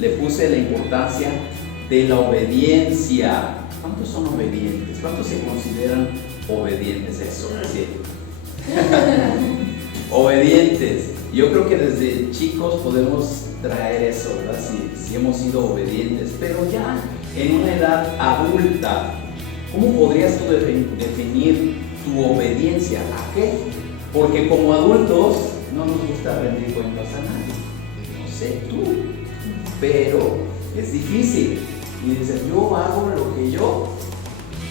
le puse la importancia de la obediencia. ¿Cuántos son obedientes? ¿Cuántos se consideran obedientes? Eso, sí. Obedientes. Yo creo que desde chicos podemos traer eso, ¿verdad? Si hemos sido obedientes, pero ya en una edad adulta, ¿cómo podrías tú definir tu obediencia? ¿A qué? Porque como adultos no nos gusta rendir cuentas a nadie. No sé tú, pero es difícil. Y dices, yo hago lo que yo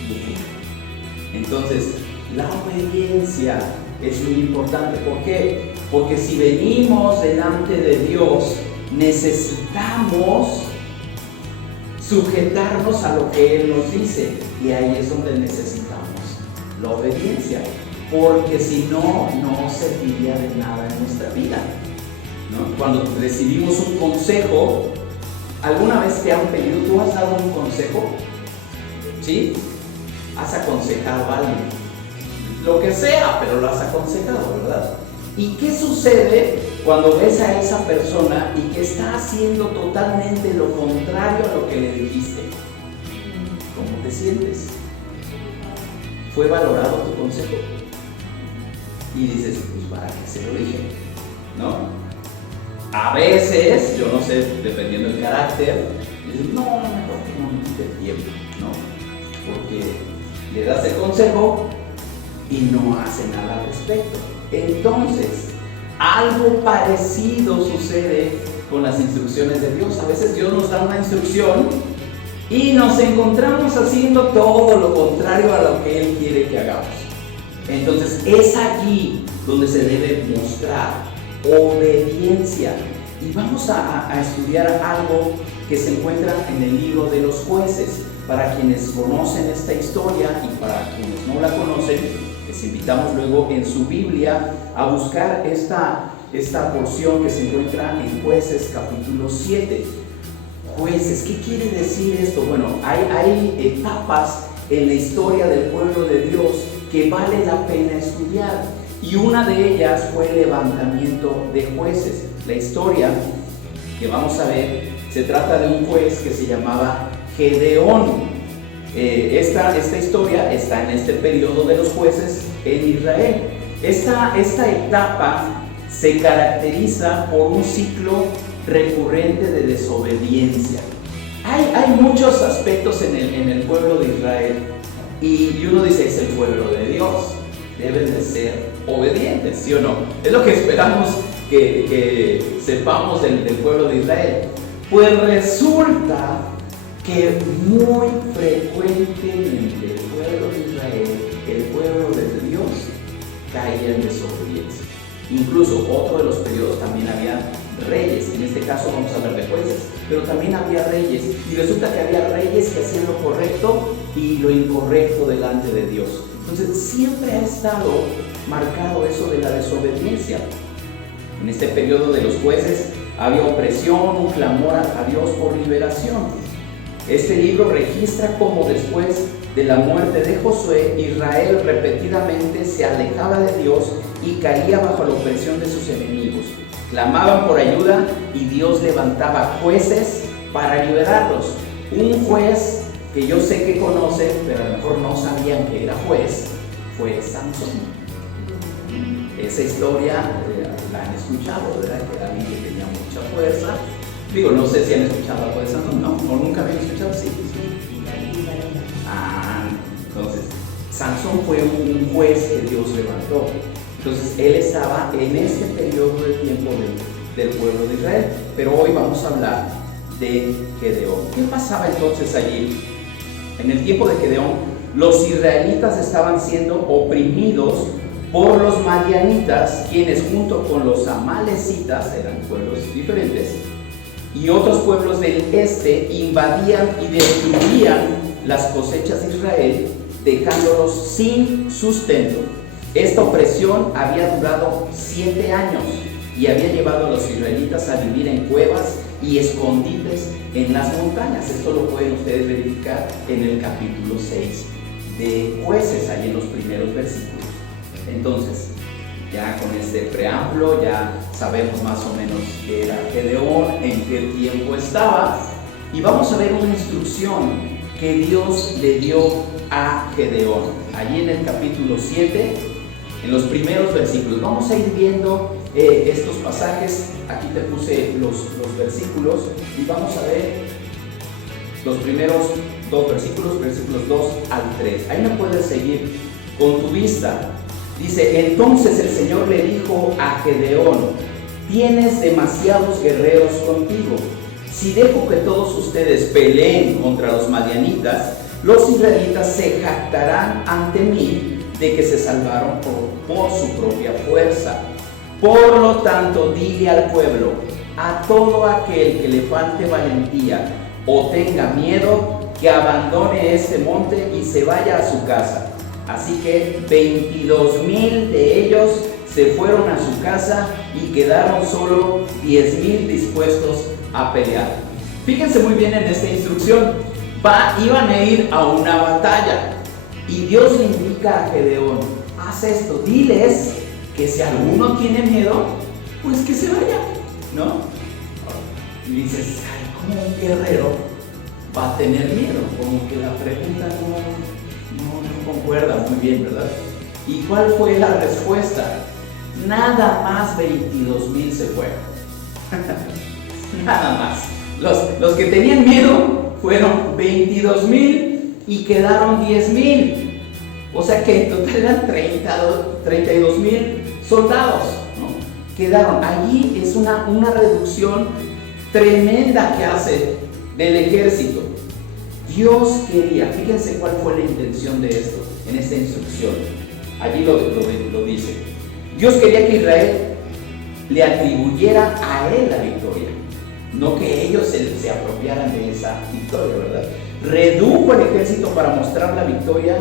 digo. Entonces, la obediencia es muy importante. ¿Por qué? Porque si venimos delante de Dios, necesitamos sujetarnos a lo que Él nos dice. Y ahí es donde necesitamos la obediencia. Porque si no, no serviría de nada en nuestra vida, ¿no? Cuando recibimos un consejo, ¿alguna vez te han pedido? ¿Tú has dado un consejo? ¿Sí? Has aconsejado a alguien. Lo que sea, pero lo has aconsejado, ¿verdad? ¿Y qué sucede cuando ves a esa persona y que está haciendo totalmente lo contrario a lo que le dijiste? ¿Cómo te sientes? ¿Fue valorado tu consejo? Y dices, pues ¿para qué se lo dije? ¿No? A veces, yo no sé, dependiendo del carácter, dices, no, mejor que no me quite tiempo, ¿no? Porque le das el consejo y no hace nada al respecto. Entonces, algo parecido sucede con las instrucciones de Dios. A veces Dios nos da una instrucción y nos encontramos haciendo todo lo contrario a lo que Él quiere que hagamos. Entonces, es allí donde se debe mostrar obediencia. Y vamos a estudiar algo que se encuentra en el libro de los Jueces. Para quienes conocen esta historia y para quienes no la conocen, les invitamos luego en su Biblia a buscar esta porción que se encuentra en Jueces capítulo 7. Jueces, ¿qué quiere decir esto? Bueno, hay etapas en la historia del pueblo de Dios que vale la pena estudiar, y una de ellas fue el levantamiento de jueces. La historia que vamos a ver se trata de un juez que se llamaba Gedeón. Esta historia está en este periodo de los jueces en Israel. Esta etapa se caracteriza por un ciclo recurrente de desobediencia. Hay muchos aspectos en el pueblo de Israel, y uno dice, es el pueblo de Dios, deben de ser obedientes, ¿sí o no? Es lo que esperamos que sepamos del pueblo de Israel. Pues resulta que muy frecuentemente el pueblo de Israel, el pueblo de Dios, caía en desobediencia. Incluso otro de los periodos también había reyes. En este caso vamos a hablar de jueces, pero también había reyes, y resulta que había reyes que hacían lo correcto y lo incorrecto delante de Dios. Entonces siempre ha estado marcado eso de la desobediencia. En este periodo de los jueces había opresión, un clamor a Dios por liberación. Este libro registra cómo después de la muerte de Josué, Israel repetidamente se alejaba de Dios y caía bajo la opresión de sus enemigos. Clamaban por ayuda y Dios levantaba jueces para liberarlos. Un juez que yo sé que conocen, pero a lo mejor no sabían que era juez, fue Sansón. Esa historia la han escuchado, ¿verdad? Que David tenía mucha fuerza. Digo, no sé si han escuchado algo de Sansón, ¿no? ¿O nunca habían escuchado? Sí. Entonces, Sansón fue un juez que Dios levantó. Entonces, él estaba en este periodo de tiempo del pueblo de Israel. Pero hoy vamos a hablar de Gedeón. ¿Qué pasaba entonces allí? En el tiempo de Gedeón, los israelitas estaban siendo oprimidos por los madianitas, quienes junto con los amalecitas, eran pueblos diferentes, y otros pueblos del este, invadían y destruían las cosechas de Israel, dejándolos sin sustento. Esta opresión había durado 7 años y había llevado a los israelitas a vivir en cuevas y escondites en las montañas. Esto lo pueden ustedes verificar en el capítulo 6 de Jueces, ahí en los primeros versículos. Entonces, Ya con este preámbulo ya sabemos más o menos qué era Gedeón, en qué tiempo estaba, y vamos a ver una instrucción que Dios le dio a Gedeón. Allí en el capítulo 7, en los primeros versículos, vamos a ir viendo estos pasajes. Aquí te puse los versículos y vamos a ver los primeros dos versículos, versículos 2 al 3. Ahí me puedes seguir con tu vista. Dice: entonces el Señor le dijo a Gedeón: tienes demasiados guerreros contigo. Si dejo que todos ustedes peleen contra los madianitas, los israelitas se jactarán ante mí de que se salvaron por su propia fuerza. Por lo tanto, dile al pueblo: a todo aquel que le falte valentía o tenga miedo, que abandone este monte y se vaya a su casa. Así que 22,000 de ellos se fueron a su casa y quedaron solo 10,000 dispuestos a pelear. Fíjense muy bien en esta instrucción. Iban a ir a una batalla y Dios le indica a Gedeón: haz esto, diles que si alguno tiene miedo, pues que se vaya, ¿no? Y dices: ay, ¿cómo un guerrero va a tener miedo? Como que la pregunta no concuerda muy bien, ¿verdad? ¿Y cuál fue la respuesta? Nada más 22,000 se fueron. Nada más. Los que tenían miedo fueron 22,000 y quedaron 10,000. O sea que en total eran 32,000 soldados, ¿no? Quedaron. Allí es una reducción tremenda que hace del ejército. Dios quería, fíjense cuál fue la intención de esto, en esta instrucción. Allí lo dice. Dios quería que Israel le atribuyera a él la victoria, no que ellos se apropiaran de esa victoria, ¿verdad? Redujo el ejército para mostrar la victoria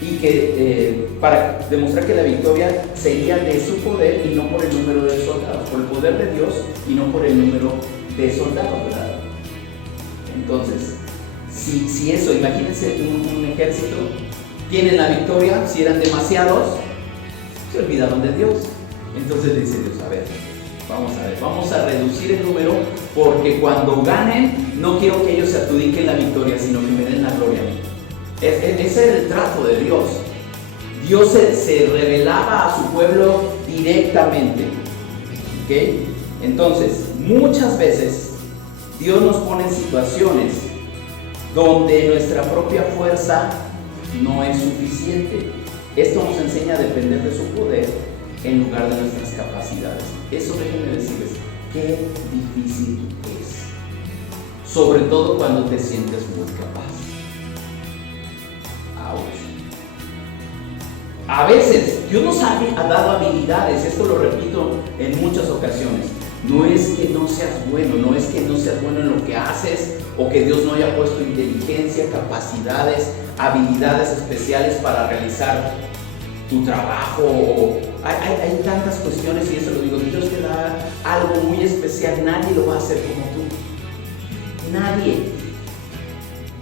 y que para demostrar que la victoria sería de su poder y no por el número de soldados, por el poder de Dios y no por el número de soldados, ¿verdad? Entonces, si eso, imagínense un ejército, tienen la victoria, si eran demasiados, se olvidaron de Dios. Entonces dice Dios: a ver, vamos a reducir el número, porque cuando ganen, no quiero que ellos se adjudiquen la victoria, sino que me den la gloria a mí. Ese era el trato de Dios. Dios se revelaba a su pueblo directamente, ¿ok? Entonces, muchas veces Dios nos pone en situaciones donde nuestra propia fuerza no es suficiente. Esto nos enseña a depender de su poder en lugar de nuestras capacidades. Eso, déjenme decirles, qué difícil es, sobre todo cuando te sientes muy capaz. A veces Dios nos ha dado habilidades, esto lo repito en muchas ocasiones. No es que no seas bueno, no es que no seas bueno en lo que haces, o que Dios no haya puesto inteligencia, capacidades, habilidades especiales para realizar tu trabajo. Hay tantas cuestiones, y eso lo digo: Dios te da algo muy especial, nadie lo va a hacer como tú. Nadie.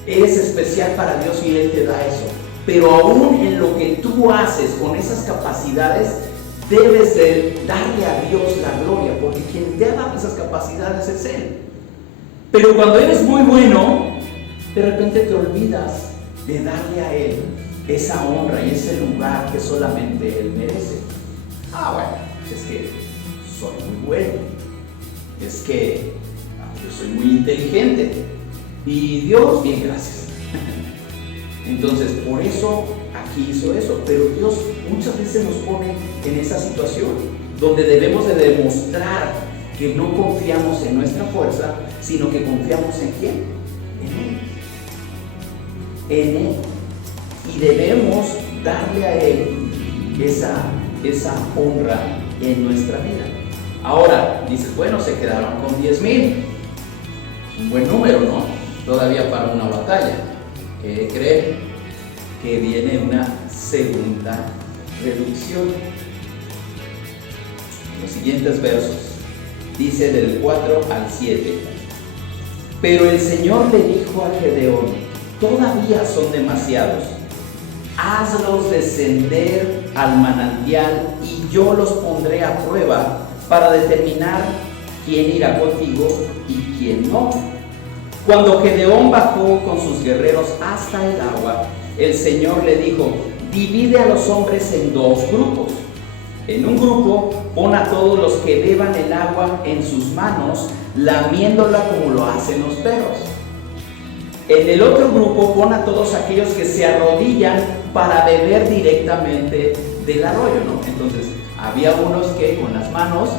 Eres especial para Dios y Él te da eso. Pero aún en lo que tú haces con esas capacidades, debes de darle a Dios la gloria, porque quien te ha dado esas capacidades es Él. Pero cuando eres muy bueno, de repente te olvidas de darle a Él esa honra y ese lugar que solamente Él merece. Bueno, es que soy muy bueno, es que yo soy muy inteligente y Dios, bien, gracias. Entonces, por eso aquí hizo eso. Pero Dios muchas veces nos pone en esa situación donde debemos de demostrar que no confiamos en nuestra fuerza, sino que confiamos en ¿quién? En Él. Y debemos darle a Él esa honra en nuestra vida. Ahora, dices: bueno, se quedaron con 10,000. Un buen número, ¿no? Todavía para una batalla. ¿Qué creen? Que viene una segunda reducción. Los siguientes versos, dice del 4 al 7. Pero el Señor le dijo a Gedeón: todavía son demasiados. Hazlos descender al manantial y yo los pondré a prueba para determinar quién irá contigo y quién no. Cuando Gedeón bajó con sus guerreros hasta el agua, el Señor le dijo: divide a los hombres en dos grupos. En un grupo pon a todos los que beban el agua en sus manos, lamiéndola como lo hacen los perros. En el otro grupo pon a todos aquellos que se arrodillan para beber directamente del arroyo, ¿no? Entonces, había unos que con las manos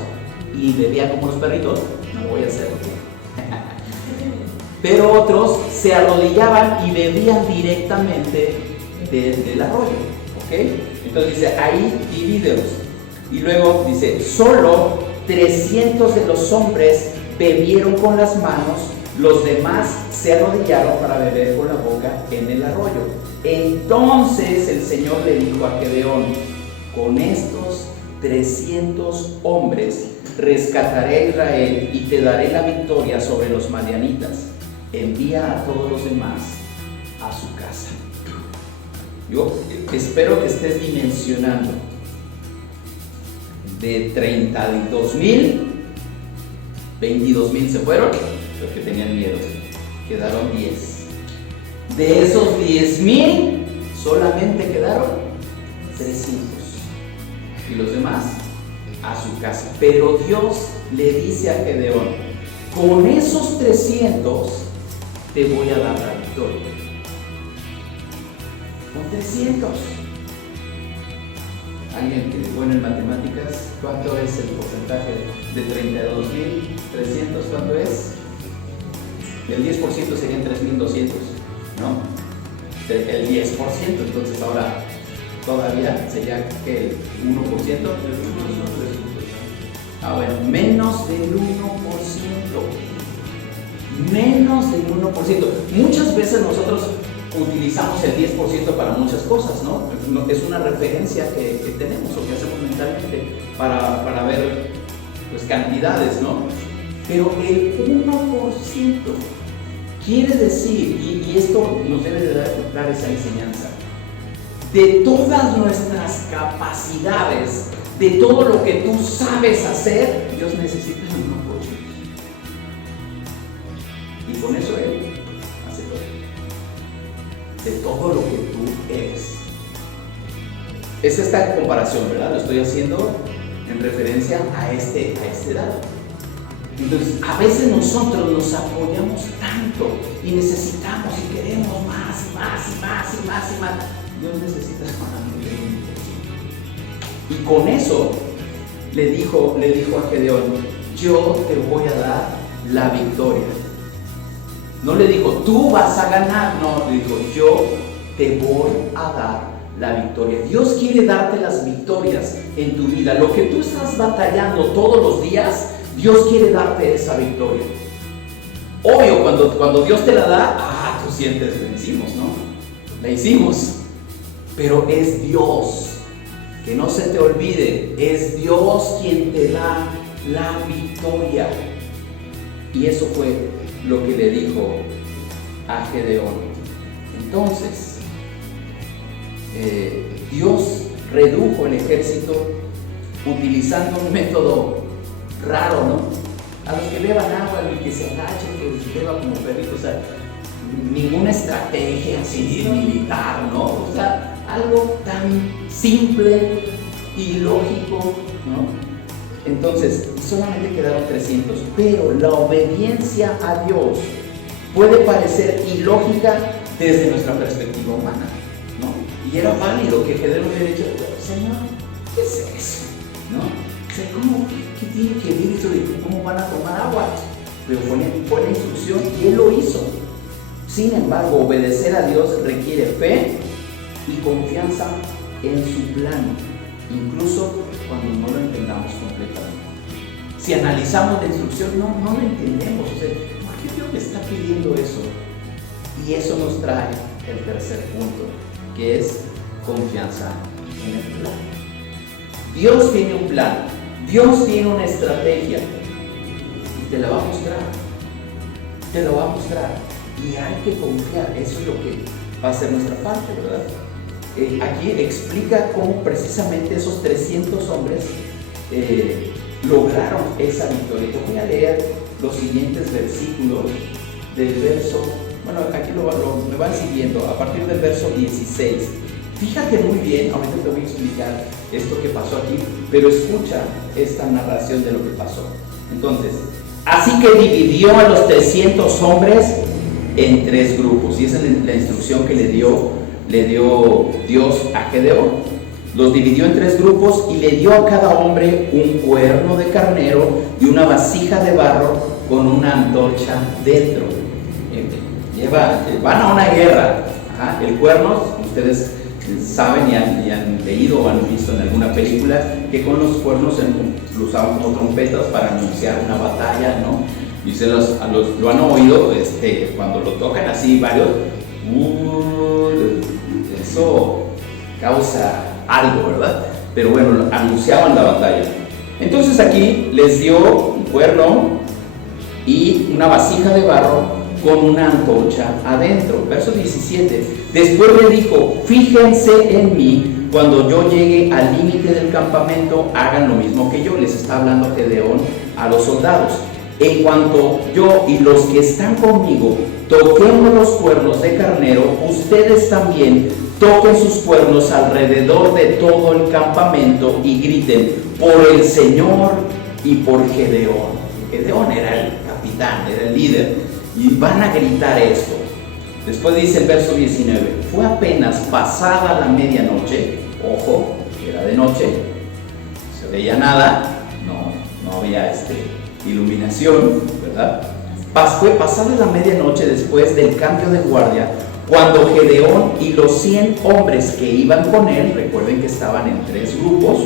y bebían como los perritos, no lo voy a hacer, pero otros se arrodillaban y bebían directamente del arroyo, ¿ok? Entonces dice, ahí divídelos. Y luego dice, solo 300 de los hombres bebieron con las manos, los demás se arrodillaron para beber con la boca en el arroyo. Entonces el Señor le dijo a Gedeón: con estos 300 hombres rescataré a Israel y te daré la victoria sobre los madianitas. Envía a todos los demás a su casa. Yo espero que estés dimensionando. De 32,000, 22,000 se fueron porque tenían miedo. Quedaron 10. De esos 10,000 solamente quedaron 300. Y los demás a su casa. Pero Dios le dice a Gedeón: con esos 300 te voy a dar la victoria. Con 300. Alguien que es bueno en matemáticas, ¿cuánto es el porcentaje de 32,300? ¿Cuánto es? El 10% serían 3,200, ¿no? El 10%, entonces ahora todavía sería que el 1%. Ah, bueno, menos del 1%. Menos del 1%. Muchas veces nosotros utilizamos el 10% para muchas cosas, ¿no? Es una referencia que tenemos o que hacemos mentalmente para ver pues, cantidades, ¿no? Pero el 1% quiere decir, y esto nos debe de dar esa enseñanza, de todas nuestras capacidades, de todo lo que tú sabes hacer, Dios necesita el 1%. Y con eso Él hace todo. De todo lo que tú eres. Es esta comparación, ¿verdad? Lo estoy haciendo en referencia a este dato. Entonces, a veces nosotros nos apoyamos tanto y necesitamos y queremos más y más y más y más y más. Dios necesita solamente el 1%. Y con eso le dijo a Gedeón: yo te voy a dar la victoria. No le dijo, tú vas a ganar. No, le dijo, yo te voy a dar la victoria. Dios quiere darte las victorias en tu vida. Lo que tú estás batallando todos los días, Dios quiere darte esa victoria. Obvio, cuando Dios te la da, tú sientes, la hicimos, ¿no? La hicimos. Pero es Dios, que no se te olvide, es Dios quien te da la victoria. Y eso fue lo que le dijo a Gedeón. Entonces, Dios redujo el ejército utilizando un método raro, ¿no? A los que beban agua, a los que se agachen, que beba como perrito, o sea, ninguna estrategia así militar, ¿no? O sea, algo tan simple y lógico, ¿no? Entonces, solamente quedaron 300, pero la obediencia a Dios puede parecer ilógica desde nuestra perspectiva humana, ¿no? Y era válido que Gedeón hubiera dicho: Señor, ¿qué es eso? ¿No? O sea, ¿qué tiene que ver eso de cómo van a tomar agua? Pero fue la instrucción y él lo hizo. Sin embargo, obedecer a Dios requiere fe y confianza en su plan, incluso cuando no lo entendamos completamente. Si analizamos la instrucción, no lo entendemos. O sea, ¿por qué Dios le está pidiendo eso? Y eso nos trae el tercer punto, que es confianza en el plan. Dios tiene un plan, Dios tiene una estrategia y te la va a mostrar. Te lo va a mostrar y hay que confiar. Eso es lo que va a ser nuestra parte, ¿verdad? aquí explica cómo precisamente esos 300 hombres lograron esa victoria. Te voy a leer los siguientes versículos del verso, bueno, aquí me van siguiendo, a partir del verso 16. Fíjate muy bien, ahorita te voy a explicar esto que pasó aquí, pero escucha esta narración de lo que pasó. Entonces, así que dividió a los 300 hombres en 3 grupos, y esa es la instrucción que le dio Dios a Gedeón. Los dividió en 3 grupos y le dio a cada hombre un cuerno de carnero y una vasija de barro con una antorcha dentro. Van a una guerra. El cuerno, ustedes saben y han leído o han visto en alguna película que con los cuernos lo usaban como trompetas para anunciar una batalla, ¿no? Y lo han oído cuando lo tocan así varios. Eso causa algo, ¿verdad? Pero bueno, anunciaban la batalla. Entonces aquí les dio un cuerno y una vasija de barro con una antorcha adentro. Verso 17. Después le dijo: fíjense en mí, cuando yo llegue al límite del campamento, hagan lo mismo que yo. Les está hablando Gedeón a los soldados. En cuanto yo y los que están conmigo toquemos los cuernos de carnero, ustedes también toquen sus cuernos alrededor de todo el campamento y griten: por el Señor y por Gedeón. Gedeón era el capitán, era el líder. Y van a gritar esto. Después dice el verso 19: fue apenas pasada la medianoche. Ojo, era de noche, no se veía nada, no había iluminación, ¿verdad? Fue pasada la medianoche después del cambio de guardia, cuando Gedeón y los 100 hombres que iban con él, recuerden que estaban en 3 grupos,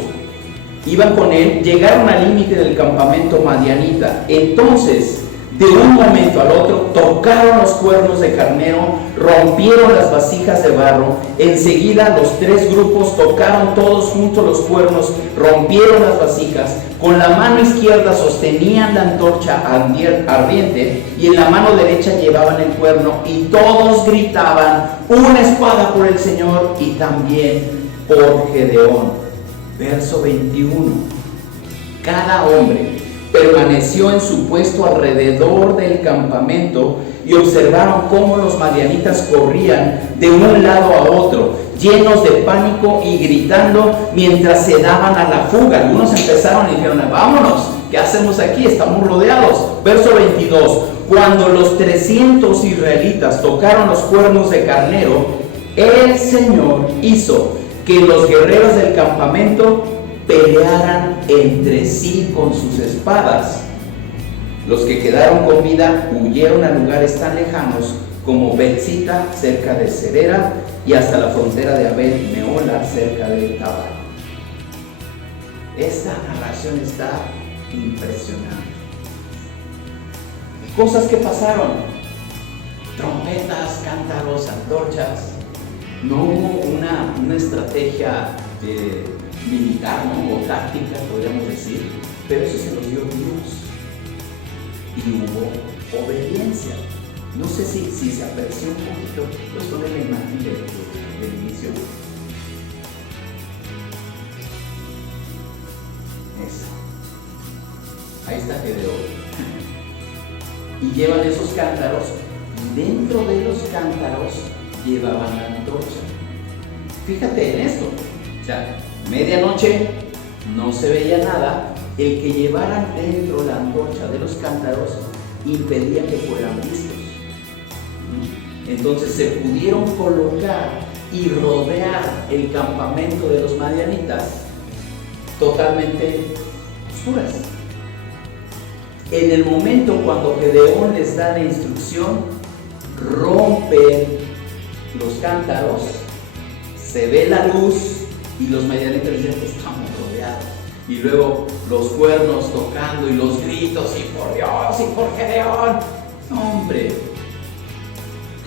iban con él, llegaron al límite del campamento madianita. Entonces, de un momento al otro, tocaron los cuernos de carnero, rompieron las vasijas de barro. Enseguida los 3 grupos tocaron todos juntos los cuernos, rompieron las vasijas. Con la mano izquierda sostenían la antorcha ardiente y en la mano derecha llevaban el cuerno, y todos gritaban: una espada por el Señor y también por Gedeón. Verso 21. Cada hombre permaneció en su puesto alrededor del campamento y observaron cómo los madianitas corrían de un lado a otro, llenos de pánico y gritando mientras se daban a la fuga. Algunos empezaron y dijeron: vámonos, ¿qué hacemos aquí? Estamos rodeados. Verso 22. Cuando los 300 israelitas tocaron los cuernos de carnero, el Señor hizo que los guerreros del campamento pelearan entre sí con sus espadas. Los que quedaron con vida huyeron a lugares tan lejanos como Betzita, cerca de Cerera, y hasta la frontera de Abel Mehola, cerca de Tabal. Esta narración está impresionante. Cosas que pasaron: trompetas, cántaros, antorchas. No hubo una estrategia militar, ¿no? O táctica, podríamos decir, pero eso se lo dio Dios. Y hubo obediencia. No sé si se apreció un poquito. Pues poner la imagen del inicio. Eso. Ahí está Gedeón. Y llevan esos cántaros, y dentro de los cántaros llevaban la antorcha. Fíjate en esto. O sea, medianoche, no se veía nada. El que llevaran dentro la antorcha de los cántaros impedía que fueran vistos. Entonces se pudieron colocar y rodear el campamento de los madianitas totalmente oscuras. En el momento cuando Gedeón les da la instrucción, rompen los cántaros, se ve la luz y los madianitas dicen: estamos rodeados. Y luego los cuernos tocando y los gritos: y por Dios, y por Gedeón. Hombre,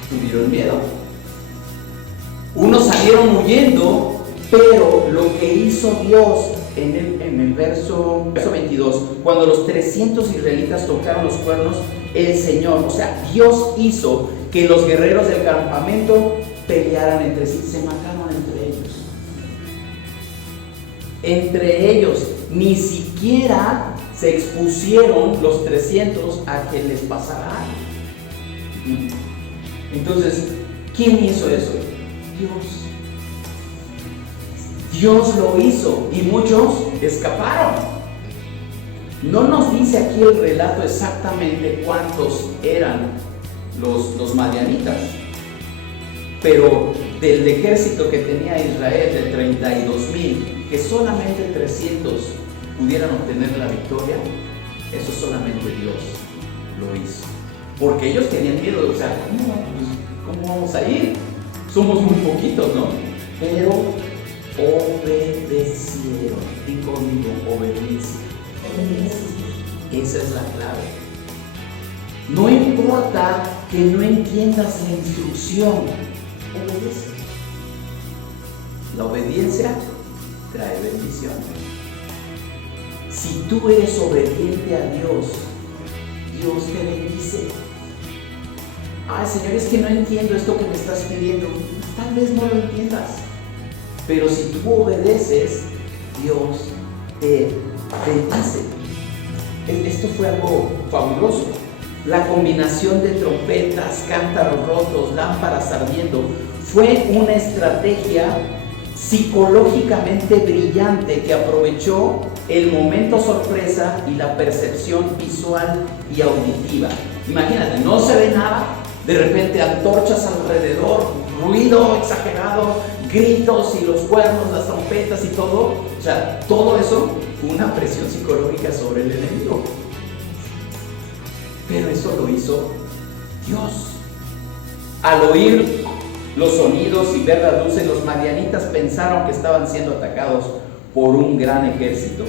tuvieron miedo. Unos salieron huyendo, pero lo que hizo Dios en el verso 22, cuando los 300 israelitas tocaron los cuernos, el Señor, o sea, Dios hizo que los guerreros del campamento pelearan entre sí, se mataron entre ellos. Entre ellos ni siquiera se expusieron los 300 a que les pasara algo. Entonces, ¿quién hizo eso? Dios. Dios lo hizo y muchos escaparon. No nos dice aquí el relato exactamente cuántos eran los madianitas, pero del ejército que tenía Israel de 32,000, que solamente 300 pudieran obtener la victoria, eso solamente Dios lo hizo. Porque ellos tenían miedo, o sea, ¿cómo vamos a ir? Somos muy poquitos, ¿no? Pero obedecieron. Y conmigo, obediencia. Esa es la clave. No importa que no entiendas la instrucción, obedece. La obediencia trae bendición. Si tú eres obediente a Dios, Dios te bendice. Ay, Señor, es que no entiendo esto que me estás pidiendo. Tal vez no lo entiendas, pero si tú obedeces, Dios te bendice. Esto fue algo fabuloso. La combinación de trompetas, cántaros rotos, lámparas ardiendo, fue una estrategia psicológicamente brillante que aprovechó el momento sorpresa y la percepción visual y auditiva. Imagínate, no se ve nada, de repente antorchas alrededor, ruido exagerado, gritos y los cuernos, las trompetas y todo. O sea, todo eso fue una presión psicológica sobre el enemigo. Pero eso lo hizo Dios. Al oír los sonidos y ver las luces, los madianitas pensaron que estaban siendo atacados por un gran ejército,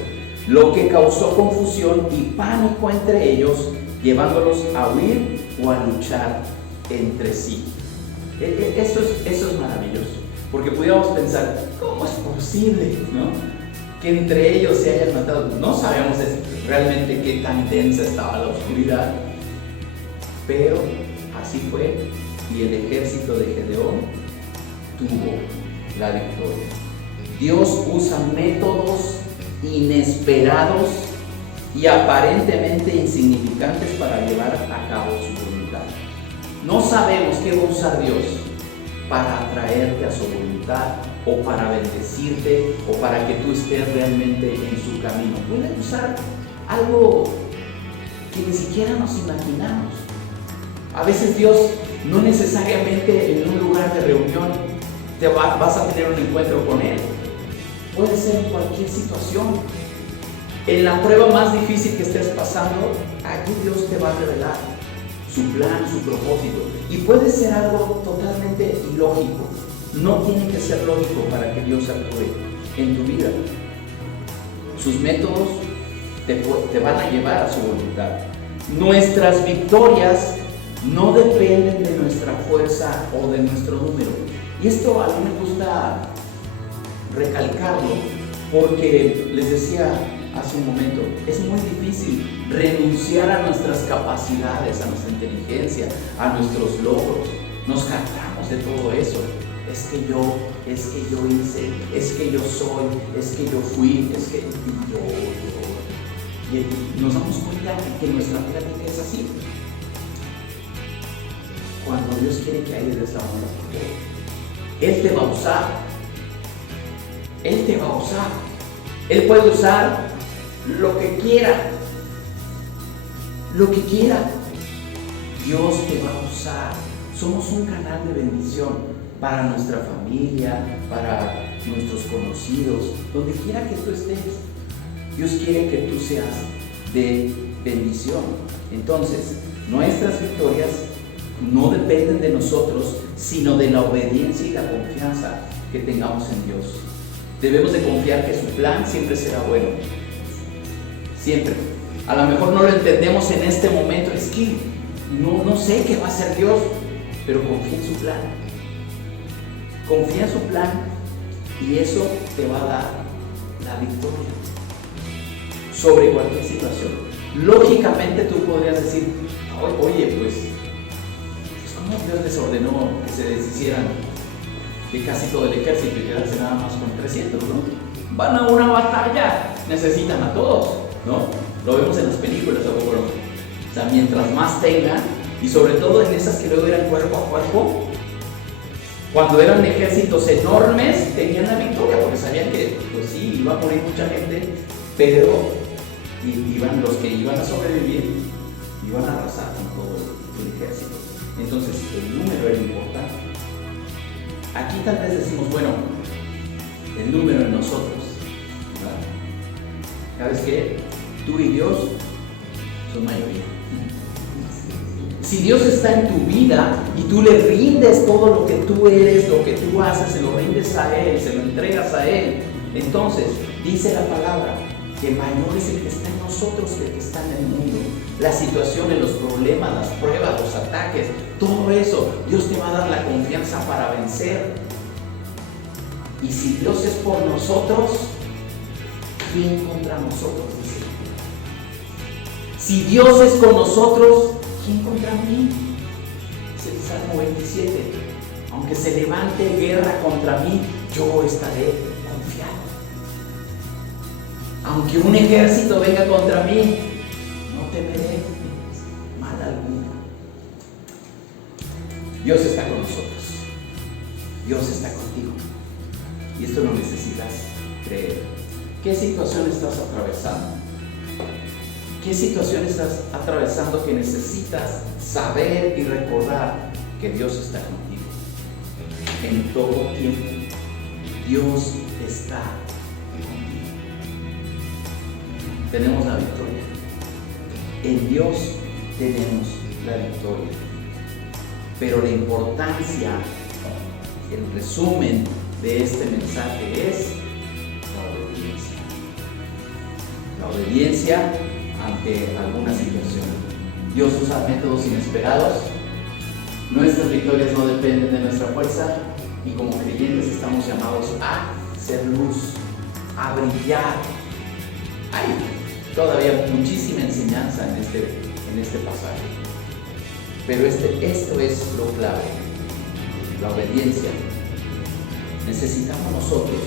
lo que causó confusión y pánico entre ellos, llevándolos a huir o a luchar entre sí. Eso es maravilloso, porque pudiéramos pensar, ¿cómo es posible, no? Que entre ellos se hayan matado? No sabemos realmente qué tan densa estaba la oscuridad, pero así fue, y el ejército de Gedeón tuvo la victoria. Dios usa métodos inesperados y aparentemente insignificantes para llevar a cabo su voluntad. No sabemos qué va a usar Dios para atraerte a su voluntad, o para bendecirte, o para que tú estés realmente en su camino. Puede usar algo que ni siquiera nos imaginamos. A veces Dios no necesariamente en un lugar de reunión vas a tener un encuentro con Él. Puede ser en cualquier situación. En la prueba más difícil que estés pasando, aquí Dios te va a revelar su plan, su propósito. Y puede ser algo totalmente ilógico. No tiene que ser lógico para que Dios actúe en tu vida. Sus métodos te van a llevar a su voluntad. Nuestras victorias no dependen de nuestra fuerza o de nuestro número. Y esto a mí me gusta recalcarlo, porque les decía hace un momento, es muy difícil renunciar a nuestras capacidades, a nuestra inteligencia, a nuestros logros. Nos jactamos de todo eso. Es que yo hice, es que yo soy, es que yo fui, es que yo. Y nos damos cuenta que nuestra vida es así. Cuando Dios quiere que ayudes de esa manera, Él te va a usar. Él te va a usar. Él puede usar lo que quiera. Lo que quiera. Dios te va a usar. Somos un canal de bendición para nuestra familia, para nuestros conocidos, donde quiera que tú estés. Dios quiere que tú seas de bendición. Entonces, nuestras victorias no dependen de nosotros, sino de la obediencia y la confianza que tengamos en Dios. Debemos de confiar que su plan siempre será bueno. Siempre. A lo mejor no lo entendemos en este momento, es que no sé qué va a hacer Dios, pero confía en su plan. Confía en su plan y eso te va a dar la victoria sobre cualquier situación. Lógicamente tú podrías decir, oye, pues ¿cómo Dios les ordenó que se deshicieran de casi todo el ejército y quedarse nada más con 300, no? van a una batalla, necesitan a todos, ¿no? Lo vemos en las películas, ¿a poco no? O sea, mientras más tengan, y sobre todo en esas que luego eran cuerpo a cuerpo, cuando eran ejércitos enormes, tenían la victoria, porque sabían que, pues sí, iba a morir mucha gente, pero los que iban a sobrevivir, iban a arrasar con todo el ejército. Entonces, el número era importante. Aquí tal vez decimos, bueno, el número en nosotros, ¿verdad? ¿Sabes qué? Tú y Dios son mayoría. Si Dios está en tu vida y tú le rindes todo lo que tú eres, lo que tú haces, se lo rindes a Él, se lo entregas a Él, entonces dice la palabra que mayor es el que está en nosotros que el que está en el mundo. Las situaciones, los problemas, las pruebas, los ataques, todo eso, Dios te va a dar la confianza para vencer. Y si Dios es por nosotros, ¿quién contra nosotros? Dice. Si Dios es con nosotros, ¿quién contra mí? Es el Salmo 27. Aunque se levante guerra contra mí, yo estaré confiado. Aunque un ejército venga contra mí, no temeré mal alguno. Dios está con nosotros. Dios está contigo. Y esto lo necesitas creer. ¿Qué situación estás atravesando? ¿Qué situación estás atravesando que necesitas saber y recordar que Dios está contigo? En todo tiempo, Dios está contigo. Tenemos la victoria. En Dios tenemos la victoria. Pero la importancia, el resumen de este mensaje es la obediencia. La obediencia ante alguna situación. Dios usa métodos inesperados. Nuestras victorias no dependen de nuestra fuerza y como creyentes estamos llamados a ser luz, a brillar. Hay todavía muchísima enseñanza en este pasaje. Pero esto es lo clave, la obediencia. Necesitamos nosotros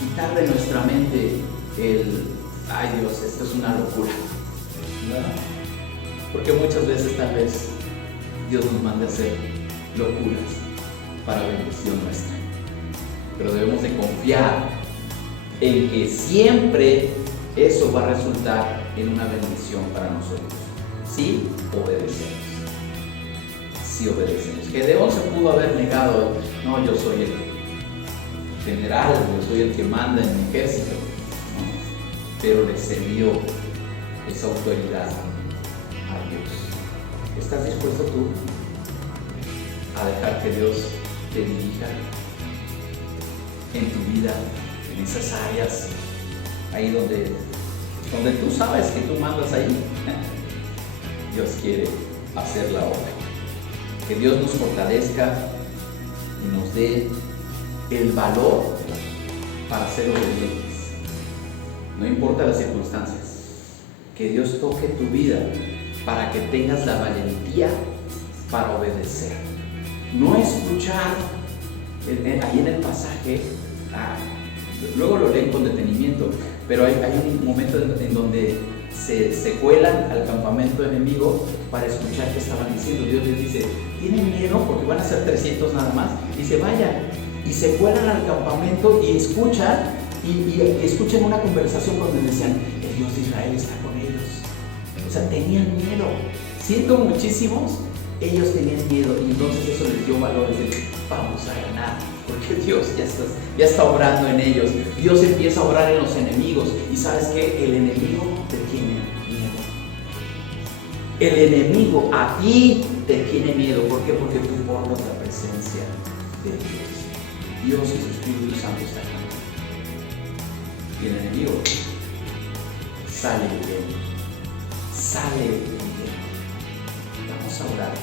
quitar de nuestra mente ay Dios, esto es una locura, ¿verdad? Porque muchas veces tal vez Dios nos manda a hacer locuras para bendición nuestra. Pero debemos de confiar en que siempre eso va a resultar en una bendición para nosotros. Si obedecemos. Si obedecemos. Gedeón se pudo haber negado, no, yo soy el general, yo soy el que manda en mi ejército. Pero le cedió esa autoridad a Dios. ¿Estás dispuesto tú a dejar que Dios te dirija en tu vida, en esas áreas, ahí donde tú sabes que tú mandas ahí? Dios quiere hacer la obra. Que Dios nos fortalezca y nos dé el valor para ser obedientes. No importa las circunstancias, que Dios toque tu vida para que tengas la valentía para obedecer. No escuchar, ahí en el pasaje, luego lo leen con detenimiento, pero hay un momento en donde se cuelan al campamento enemigo para escuchar qué estaban diciendo. Dios les dice, ¿tienen miedo? Porque van a ser 300 nada más. Dice, vayan, y se cuelan al campamento y escuchan. Y escuchen una conversación donde decían, el Dios de Israel está con ellos. O sea, tenían miedo. Siendo muchísimos, ellos tenían miedo. Y entonces eso les dio valor. Es decir, vamos a ganar. Porque Dios ya está obrando en ellos. Dios empieza a obrar en los enemigos. Y ¿sabes qué? El enemigo te tiene miedo. El enemigo a ti te tiene miedo. ¿Por qué? Porque tú portas la presencia de Dios. Dios y su Espíritu Santo están contigo. Y el enemigo sale huyendo. Vamos a orar.